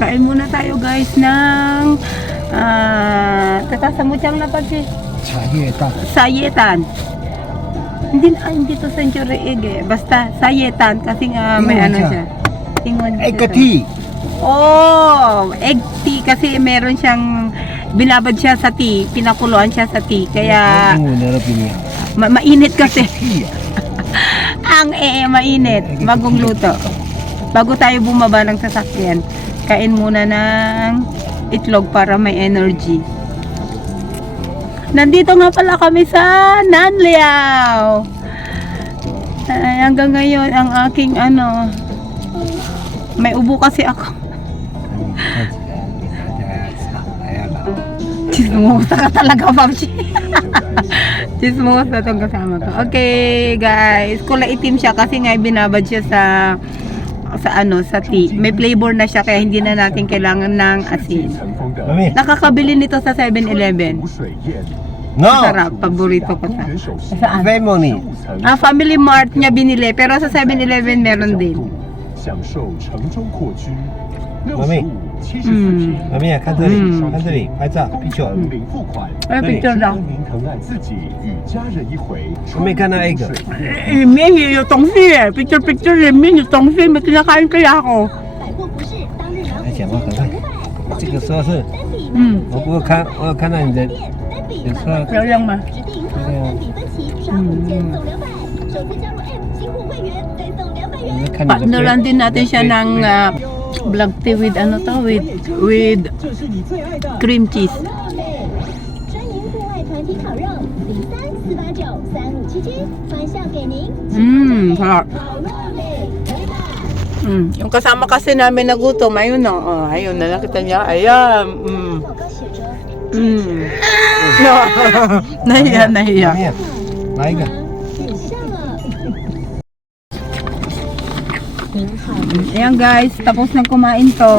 Kain muna tayo guys ng tatasamutyang na pagsi. Sayetan. Hindi to century egg eh. Basta sayetan kasi nga may ano siya. Tingon Egg tea. Oh, egg tea kasi meron siyang binabad siya sa tea, pinakuluan siya sa tea. Kaya mainit kasi. Ang mainit, bagong luto. Bago tayo bumaba ng sasakyan, kain muna ng itlog para may energy. Nandito nga pala kami sa Nanliao. Hanggang ngayon ang aking may ubo kasi ako. Chismosa ka talaga, Papsi. Chismosa itong kasama ko. Okay, guys. Kulay itim siya kasi nga binabad siya sa tea. May flavor na siya kaya hindi na natin kailangan ng asin. Nakakabili nito sa 7-Eleven. Masarap. Paborito ko sa. Saan? Family. Family Mart niya binili pero sa 7-Eleven meron din. Mami. Mami, 看这里，看这里，拍照，picture。picture daw. 我没看到一个。里面也有东西耶，picture 里面有东西，没kinakain kaya ako。来讲吧，赶快。这个时候是，我有看到你的，有时候。漂亮吗？Partneran din natin siya ng black tea with with cream cheese. Sarap. Yung kasama kasi namin nagutom, ayun no. Oh, ayun, nakita niya. Ayan. No. Nahiya. 来一个。 Ayan guys, tapos nang kumain to.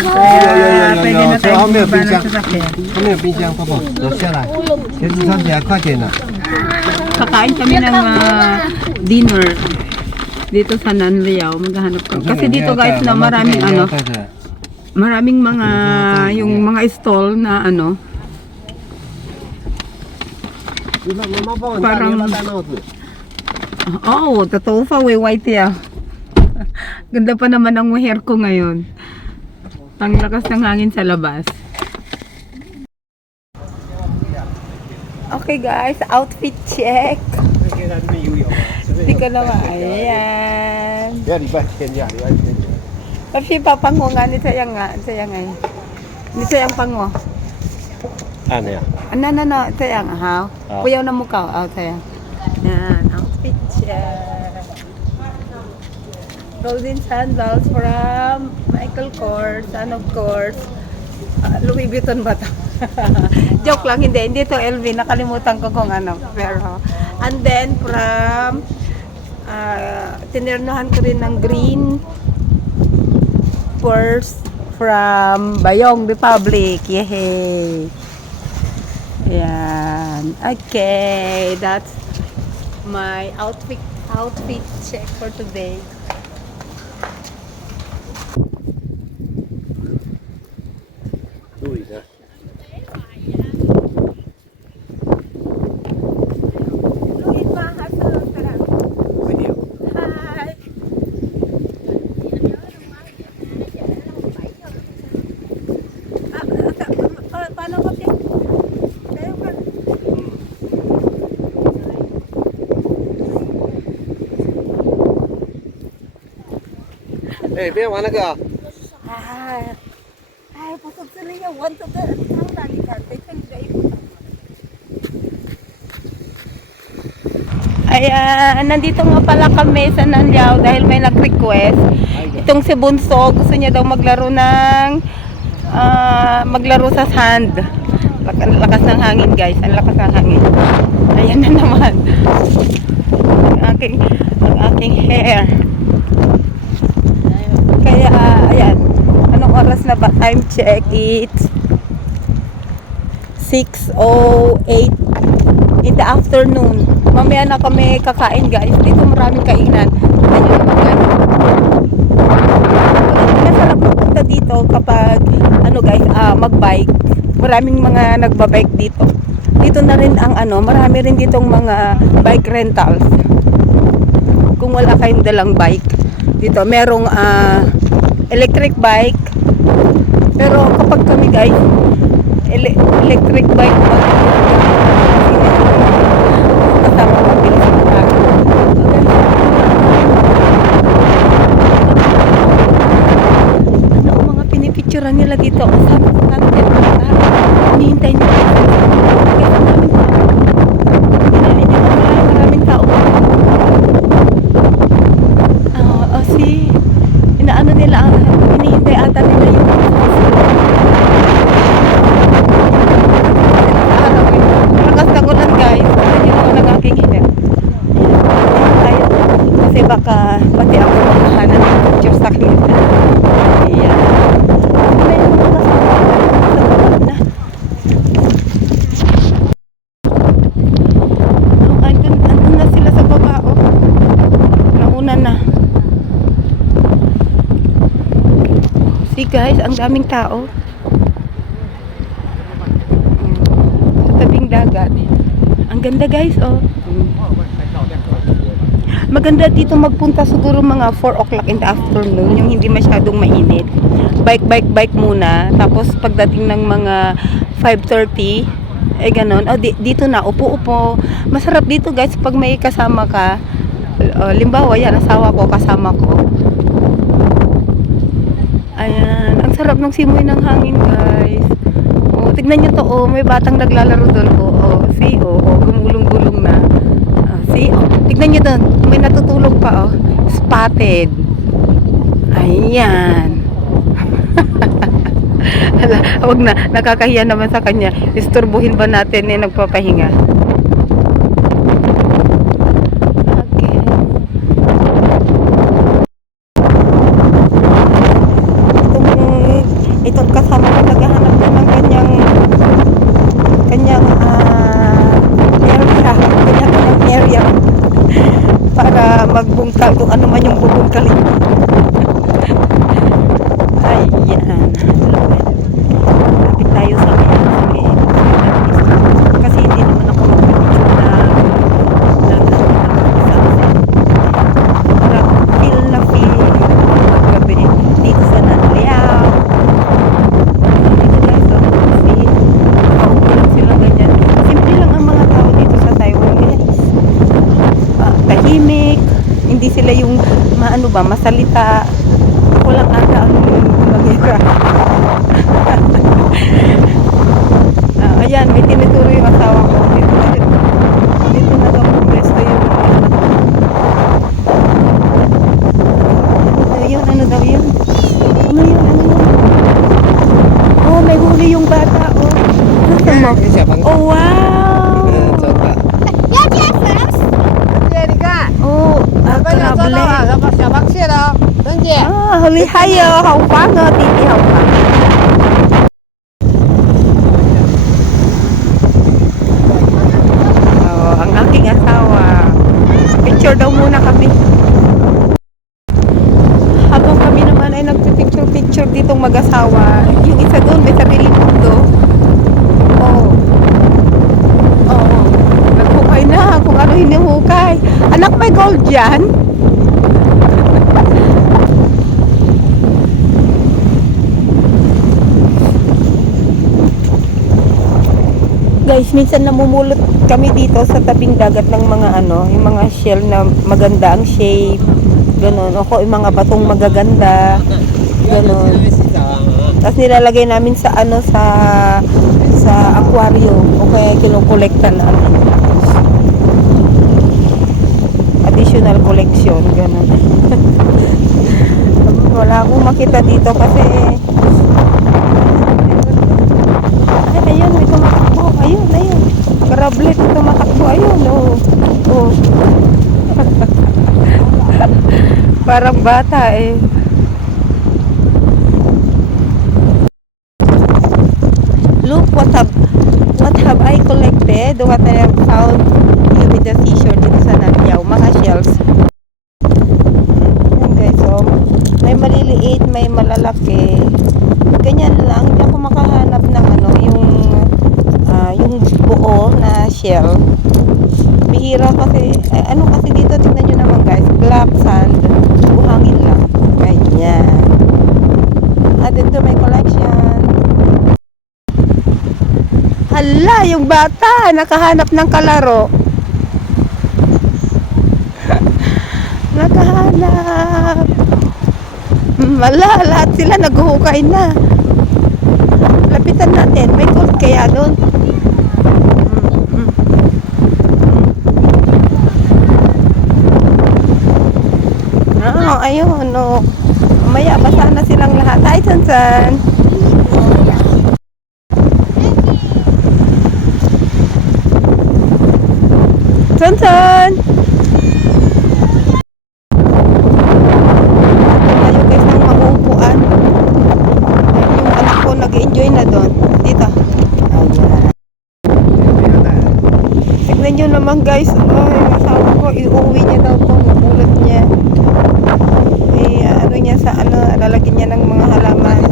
Kaya pwede na tayo bumaba ng sasakyan. 后面有冰箱，宝宝，走下来，鞋子穿起来，快点了。 Kakain kami ng dinner dito sa Nanliao. Maghahanap kami. Kasi dito guys na maraming mga yung mga stall na parang totoo pa, white ya. Ganda pa naman ang hair ko ngayon. Ang lakas ng hangin sa labas. Okay guys, outfit check. Hindi ko naman. Ayan. Tapi papango nga ni sayang nga. Ni sayang pango. Ano yan? Ano, sayang. Ha? Kuyaw na mukha. Sayang. Yan, outfit check. Golden sandals from Michael Kors, and of course, Louis Vuitton ba ito? Joke lang, hindi to LV, nakalimutan ko kung ano. Pero, and then from, tinirnohan ko rin ng green purse from Bayong Republic. Yehey! Ayan. Okay, that's my outfit check for today. Eh, 不要玩那个啊！不是这里有玩这个，当然你看这个Ayan, nandito nga pala kami sa Nanliao dahil may nag-request. Itong si Bunso, gusto niya daw maglaro sa sand. Lakas ng hangin guys, ang lakas ng hangin. Ayan na naman. Ang aking hair. Kaya, ayan. Anong oras na ba? Time check. It's 6:08 in the afternoon. Mamaya na kami kakain guys. Dito maraming kainan. Tignan nyo naman guys. Masarap magpunta dito kapag ano guys, magbike. Maraming mga nagbabike dito. Dito na rin ang marami rin ditong mga bike rentals. Kung wala kayong dalang bike, dito merong electric bike. Pero kapag kami guys, electric bike pa kasama ng bilis. Ano ang mga pinipicturean nila dito? Sabi ko natin, hinihintay nila. Maraming tao. Inaano nila, hinihintay ata nila yung lakas na ulan guys. Hindi ako nag-aking hinet. Kasi baka pati ako makahanan ng picture sa akin. Ayan. Andun na sila sa baba. Nauna na. See guys, ang daming tao. Sa tabing dagat. Ang ganda guys, Maganda dito magpunta siguro mga 4 o'clock in the afternoon, yung hindi masyadong mainit. Bike muna, tapos pagdating ng mga 5:30, ganon. Dito na, upo-upo. Masarap dito guys pag may kasama ka. Limbawa yan, asawa ko, kasama ko. Ayan, ang sarap ng simoy ng hangin guys. Tignan nyo to, may batang naglalaro doon. See, gumulong-gulong na. See, tignan nyo doon, may natutulog pa, spotted. Ayan. Wag na, nakakahiya naman sa kanya. Isturbuhin ba natin nagpapahinga? Itong kasama ko naghahanap na ng kanyang area para magbungkal kung ano man yung bubungkalin. Ayan. Lapit tayo sa may kasi hindi naman ako mag-picture na feel maggabi dito sa Nanliao. Hindi sila yung masalita. Ako lang ata ang magira. Ayan, may tinuturo yung asawa ko. Dito nag-pwesto yung ano daw yun? Ano yun? May huli yung bata, Oh, wow! Huli hayo, haupang, titi haupang. Ang aking asawa. Picture daw muna kami. Habang kami naman ay nagpipicture ditong mag-asawa. Yung isa doon, may sariling mundo. Naghukay na kung ano hinihukay. Anak, may gold dyan? Guys, minsan namumulot kami dito sa tabing dagat ng mga yung mga shell na maganda ang shape, ganun. O yung mga batong magaganda, ganun. Tapos nilalagay namin sa sa aquarium o kaya kinukolekta namin. Additional collection, ganun. Wala akong makita dito kasi ayun, may tumatakbo. Ayun. Karablet, tumatakbo. Ayun, Parang bata, Look, what have I collected? What I have found here with the seashore dito sa Nanliao. Mga shells. Ayan guys, may maliliit, may malalaki. kasi, ano kasi dito, tingnan nyo naman guys, black sand, buhangin lang. Ayan. At ito may collection. Hala, yung bata, nakahanap ng kalaro. Nakahanap. Wala, lahat sila naghuhukay na. Lapitan natin, may gold kaya doon. Ayun, no. Umaya, basa na silang lahat. Hi, Sansan. Sansan! Tayo guys ng mahupuan. Yung anak ko nag-enjoy na doon. Dito. Ayan. Tignan nyo naman guys. Ay, asawa ko, iuwi niya daw po. Nagulat niya. Ano niya sa ano, lalagyan niya ng mga halaman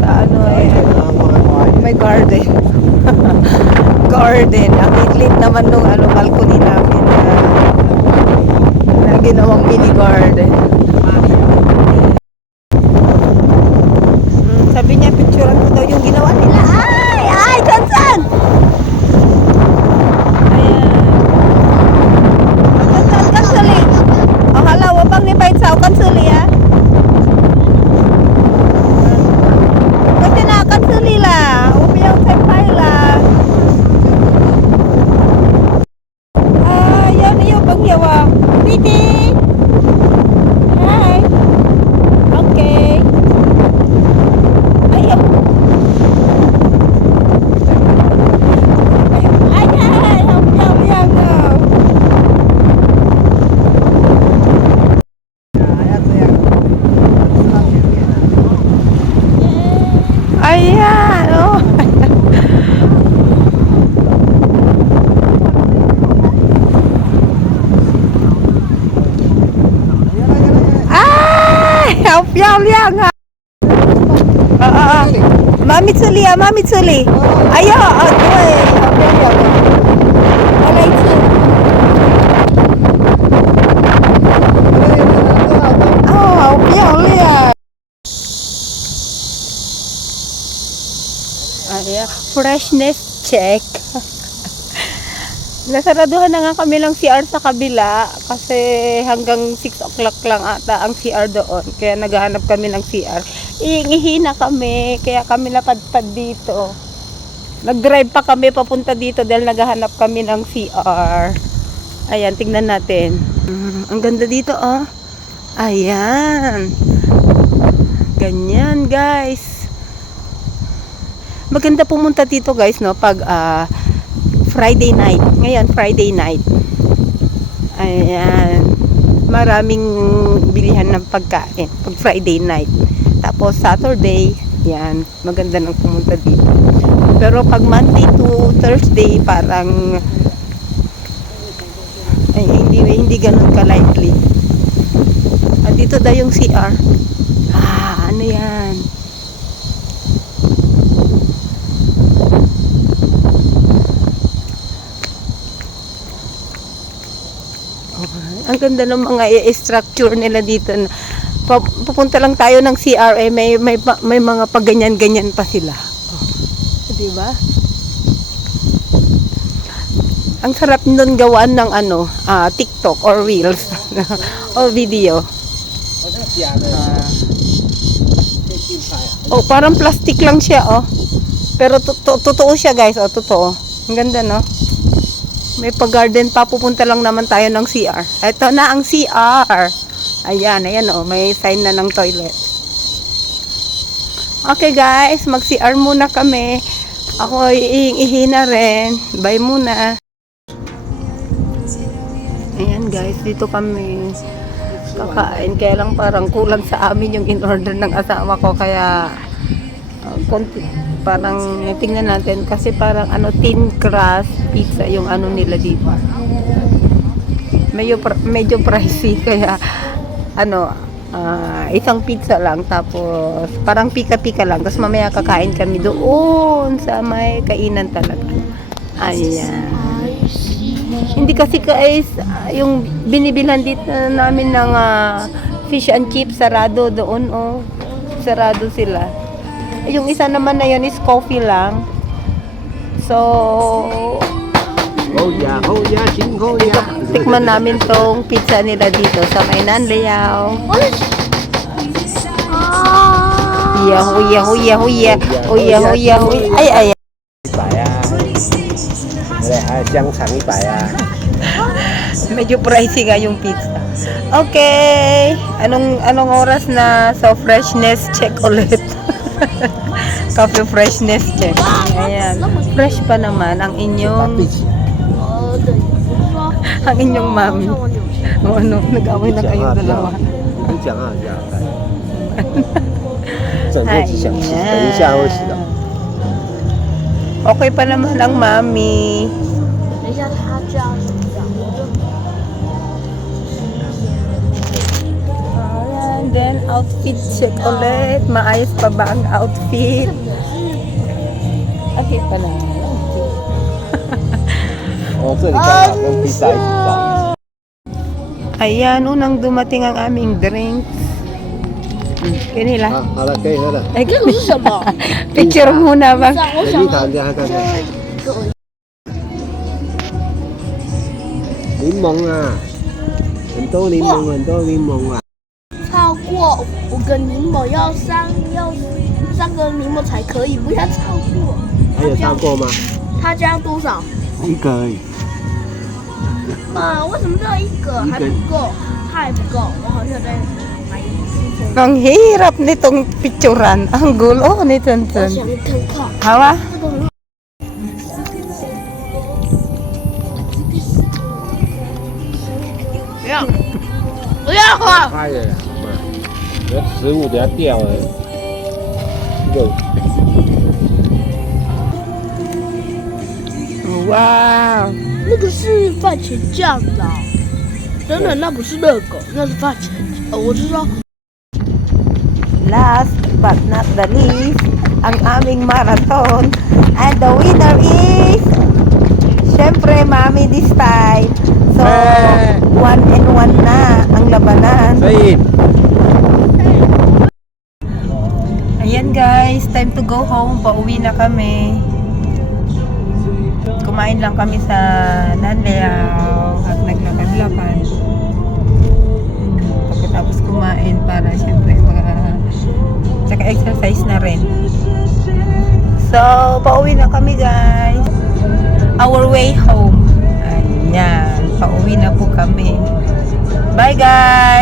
sa ano may garden. Garden. Ang liit naman nung ano, balcony namin na ginawang mini garden. Sabi niya, picturean ko daw yung ginawa nila. Ay, Sansan! Ayan. Sansan, kansuli. Ang halawa bang ni Bait sa kansuli, ha? Kasi na kansuli la. Upiyang senpai la. Yan yung pangyawa. Pretty! Hi! Okay. Ayaw. Ay, yang. Ayan, oh. Ay, yang ha. Mami Tsuli, Mami Tsuli. Ayo, tuloy. Alay Tsuli. Yang. Ayan, freshness check. Nasaraduhan na nga kami ng CR sa kabila kasi hanggang 6 o'clock lang ata ang CR doon. Kaya naghahanap kami ng CR. Iingihin na kami, kaya kami napadpad dito. Nag-drive pa kami papunta dito dahil naghahanap kami ng CR. Ayan, tingnan natin. Ang ganda dito, oh. Ayan. Ganyan, guys. Maganda pumunta dito, guys, no, pag Friday night. Ngayon, Friday night. Ayan. Maraming bilihan ng pagkain pag Friday night. Tapos Saturday, yan, maganda nang pumunta dito. Pero pag Monday to Thursday, parang ay, hindi ganun ka-lively. At dito daw yung CR. Ano yan? Ang ganda ng mga structure nila dito. Pupunta lang tayo ng CR, may mga pagganyan-ganyan pa sila. Oh, di ba? Ang sarap nun gawaan ng ano, TikTok or Reels o video. Oh, parang plastic lang siya, oh. Pero totoo siya, guys, oh, totoo. Ang ganda, no? May pag-garden pa, pupunta lang naman tayo ng CR. Ito na ang CR. Ayan, oh, may sign na ng toilet. Okay guys, mag-CR muna kami. Ako ihingi na rin. Bye muna. Ayan guys, dito kami kakain. Kaya lang parang kulang sa amin yung in-order ng asawa ko. Kaya parang tingnan natin kasi parang ano, thin crust pizza yung ano nila dito. Medyo pricey kaya ano, isang pizza lang tapos parang pika-pika lang tapos mamaya kakain kami doon sa may kainan talaga. Ayan. Hindi kasi guys, yung binibilhan dito namin ng fish and chips, sarado doon, oh. Sarado sila. Yung isa naman na yun is coffee lang. So, Oh ya, singho ya. tikman namin tong pizza nila dito sa Mainan Liao. Huya, huya, huya, huya. Huya, huya, huya. Ay, ay. 100啊，对，还有香肠100啊。 Medyo pricey nga yung pizza. Okay. Anong oras na? So, freshness check ulit. Coffee freshness check. Ayan. Fresh pa naman ang inyong mami. O ano, nag-away na kayong dalawa. 你讲啊，你讲。整个只想吃，等一下会死的。 Okay pa naman ang mami. 等一下他这样子讲，我就 Ayan, then outfit check ulit. Maayos pa ba ang outfit? Okay pa na. 哦，这里刚好跟披萨一起放。 Ayan, unang dumating ang aming drinks. Kanila. 好，好了，可以喝了。 Ay, 这个是什么？ picture muna ba? 我蜜想糖这样看看。柠檬啊，很多柠檬，很多柠檬啊。超过5个柠檬要3个柠檬才可以，不要超过。还有超过吗？他这样多少？ 一个而已。为什么只有1个还不够？还不够，我好像在买一次。 Ang hirap nitong picturean. Ang gulo ni 我 Tunsun. 想看看 Hawa? 这个很好。不要，不要啊！开了，我食物等下掉了。这个 Wow! 那个是番茄酱的，等等，那不是热狗，那是番茄酱。我是说， Last but not the least, ang aming marathon. And the winner is, syempre, Mami this time. So, 1-1 na ang labanan. 所以 Ayan guys, time to go home. Pauwi na kami. Kumain lang kami sa Nanleao at naglakad-lakad. Pagkatapos kumain para syempre saka exercise na rin. So, pauwi na kami guys. Our way home. Ayan, pauwi na po kami. Bye guys!